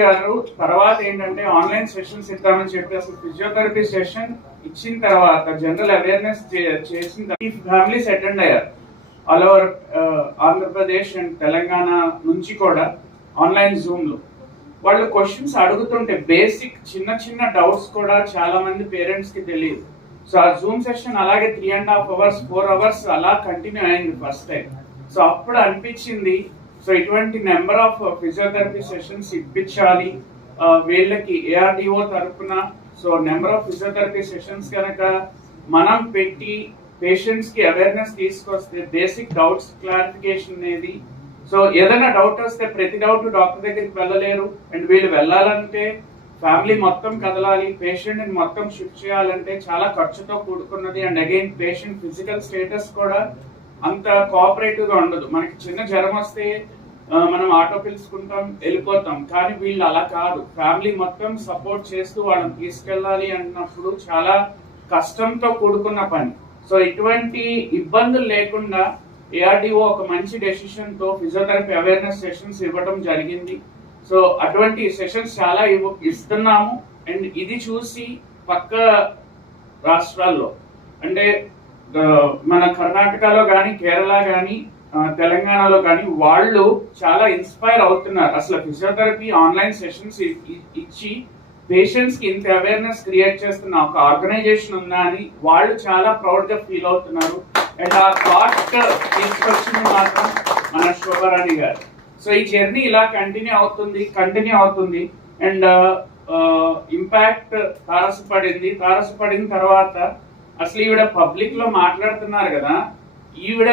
గారు తర్వాత ఏంటంటే ఆన్లైన్ సెషన్స్ ఇద్దామని చెప్పి అసలు ఫిజియోథెరపీ సెషన్ ఇచ్చిన తర్వాత జనరల్ అవేర్నెస్ చేసిన ఫ్యామిలీస్ అటెండ్ అయ్యారు. All over Andhra Pradesh and Telangana నుంచి కూడా ఆన్లైన్ జూమ్ లో వాళ్ళు క్వశ్చన్స్ అడుగుతుంటే బేసిక్ చిన్న చిన్న డౌట్స్ కూడా చాలా మంది పేరెంట్స్ కి తెలియదు. సో ఆ జూమ్ సెషన్ అలాగే 3.5 hours 4 hours అలా కంటిన్యూ అయింది ఫస్ట్ టైం. సో అప్పుడు అనిపించింది సో ఇటువంటి నెంబర్ ఆఫ్ ఫిజియోథెరపీ సెషన్స్ ఇప్పించాలి వీళ్ళకి ఏఆర్డిఓ తరఫున. So number of physiotherapy sessions కనుక మనం పెట్టి పేషెంట్స్ కి అవేర్నెస్ తీసుకొస్తే బేసిక్ డౌట్స్ క్లారిఫికేషన్ అనేది. సో ఏదైనా డౌట్ వస్తే ప్రతి డౌట్ డాక్టర్ దగ్గరికి వెళ్ళలేరు అండ్ వీళ్ళు వెళ్ళాలంటే ఫ్యామిలీ మొత్తం కదలాలి, పేషెంట్ మొత్తం షిఫ్ట్ చేయాలంటే చాలా ఖర్చుతో కూడుకున్నది. And again patient physical status కూడా అంత కోఆపరేటివ్ గా ఉండదు. మనకి చిన్న జ్వరం వస్తే మనం ఆటో పిలుచుకుంటాం వెళ్ళిపోతాం, కానీ వీళ్ళు అలా కాదు. ఫ్యామిలీ మొత్తం సపోర్ట్ చేస్తూ వాళ్ళని తీసుకెళ్ళాలి అన్నప్పుడు చాలా కష్టంతో కూడుకున్న పని. సో ఇటువంటి ఇబ్బందులు లేకుండా ఏఆర్డిఓ ఒక మంచి డెసిషన్ తో ఫిజియోథెరపీ అవేర్నెస్ సెషన్స్ ఇవ్వడం జరిగింది. సో అటువంటి సెషన్స్ చాలా ఇస్తున్నాము. అండ్ ఇది చూసి పక్క రాష్ట్రాల్లో అంటే మన కర్ణాటకలో కానీ కేరళ కానీ తెలంగాణలో కానీ వాళ్ళు చాలా ఇన్స్పైర్ అవుతున్నారు. అసలు ఫిజియోథెరపీ ఆన్లైన్ సెషన్స్ ఇచ్చి పేషెంట్స్ కి ఇంత అవేర్నెస్ క్రియేట్ చేస్తున్న ఒక ఆర్గనైజేషన్ ఉందా అని వాళ్ళు చాలా ప్రౌడ్ గా ఫీల్ అవుతున్నారు. అండ్ ఆ థాట్ తీసుకొచ్చింది మాత్రం మన శోభారాణి గారు. సో ఈ జర్నీ ఇలా కంటిన్యూ అవుతుంది. అండ్ ఇంపాక్ట్ తారసపడిన తర్వాత అసలు ఈవిడ పబ్లిక్ లో మాట్లాడుతున్నారు కదా, ఈవిడ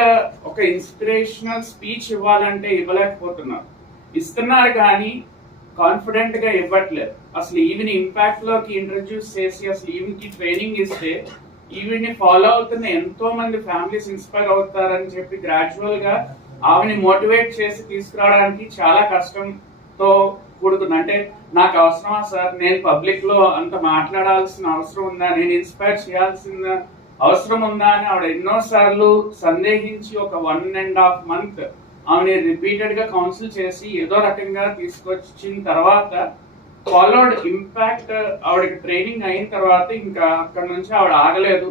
ఒక ఇన్స్పిరేషనల్ స్పీచ్ ఇవ్వాలంటే ఇవ్వలేకపోతున్నారు. ఇస్తున్నారు కానీ కాన్ఫిడెంట్ గా ఇవ్వట్లేదు. అసలు ఈవిని ఇంపాక్ట్ లోకి ఇంట్రడ్యూస్ చేసి అసలు ఈవినికి ట్రైనింగ్ ఇస్తే ఈవిని ఫాలో అవుతున్న ఎంతో మంది ఫ్యామిలీస్ ఇన్స్పైర్ అవుతారని చెప్పి గ్రాడ్యువల్ గా ఆవిని మోటివేట్ చేసి తీసుకురావడానికి చాలా కష్టంతో కూడుకుంది. అంటే నాకు అవసరమా సార్, నేను పబ్లిక్ లో అంత మాట్లాడాల్సిన అవసరం ఉందా, నేను ఇన్స్పైర్ చేయాల్సిన అవసరం ఉందా అని ఆవిడ ఎన్నోసార్లు సందేహించి ఒక 1.5 months ఆవిడ రిపీటెడ్ గా కౌన్సిల్ చేసి ఏదో రకంగా తీసుకొచ్చిన తర్వాత ఫాలోడ్ ఇంపాక్ట్ ఆవిడకి ట్రైనింగ్ అయిన తర్వాత ఇంకా అక్కడ నుంచి ఆవిడ ఆగలేదు.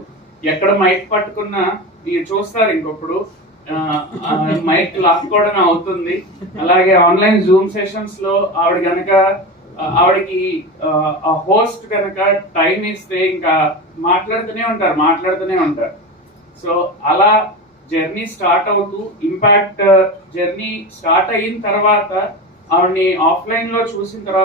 ఎక్కడ మైక్ పట్టుకున్నా మీరు చూస్తారు ఇంకొప్పుడు మైక్ లాక్కోవడం అవుతుంది. అలాగే ఆన్లైన్ జూమ్ సెషన్స్ లో ఆవిడ గనక ఆవిడకి ఆ హోస్ట్ కనుక టైం ఇస్తే ఇంకా మాట్లాడుతూనే ఉంటారు. సో అలా జర్నీ స్టార్ట్ అవుతూ ఇంపాక్ట్ జర్నీ స్టార్ట్ అయిన తర్వాత ఆవిడని ఆఫ్లైన్ లో చూసిన తర్వాత